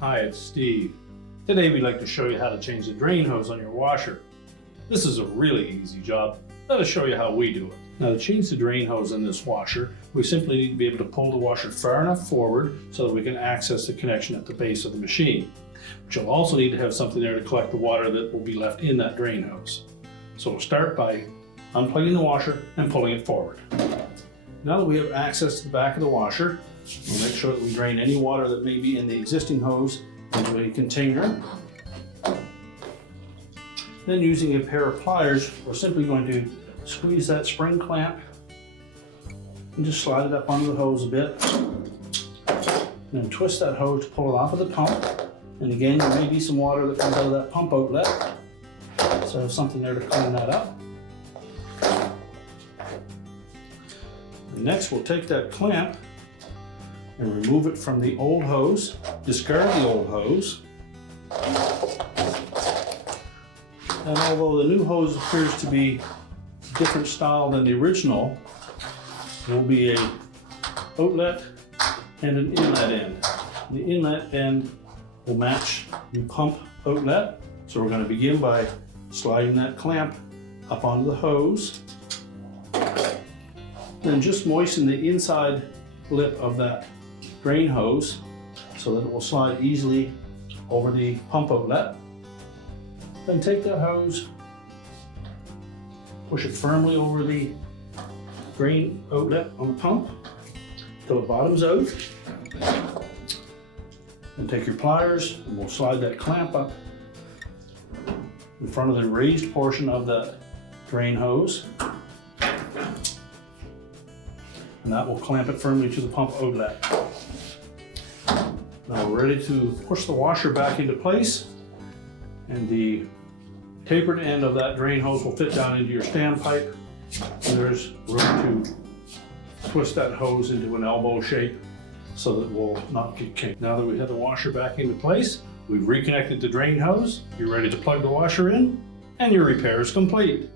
Hi, it's Steve. Today we'd like to show you how to change the drain hose on your washer. This is a really easy job. Let us show you how we do it. Now, to change the drain hose in this washer, we simply need to be able to pull the washer far enough forward so that we can access the connection at the base of the machine. But you'll also need to have something there to collect the water that will be left in that drain hose. So we'll start by unplugging the washer and pulling it forward. Now that we have access to the back of the washer, we'll make sure that we drain any water that may be in the existing hose into a container. Then, using a pair of pliers, we're simply going to squeeze that spring clamp and just slide it up onto the hose a bit. And then twist that hose to pull it off of the pump. And again, there may be some water that comes out of that pump outlet, so have something there to clean that up. And next, we'll take that clamp and remove it from the old hose, discard the old hose. And although the new hose appears to be a different style than the original, there will be an outlet and an inlet end. The inlet end will match the pump outlet. So we're going to begin by sliding that clamp up onto the hose. Then just moisten the inside lip of that drain hose so that it will slide easily over the pump outlet. Then take that hose, push it firmly over the drain outlet on the pump till it bottoms out. Then take your pliers and we'll slide that clamp up in front of the raised portion of that drain hose. And that will clamp it firmly to the pump outlet. Now we're ready to push the washer back into place, and the tapered end of that drain hose will fit down into your standpipe, and there's room to twist that hose into an elbow shape so that it will not get kinked. Now that we have the washer back into place, we've reconnected the drain hose, you're ready to plug the washer in, and your repair is complete.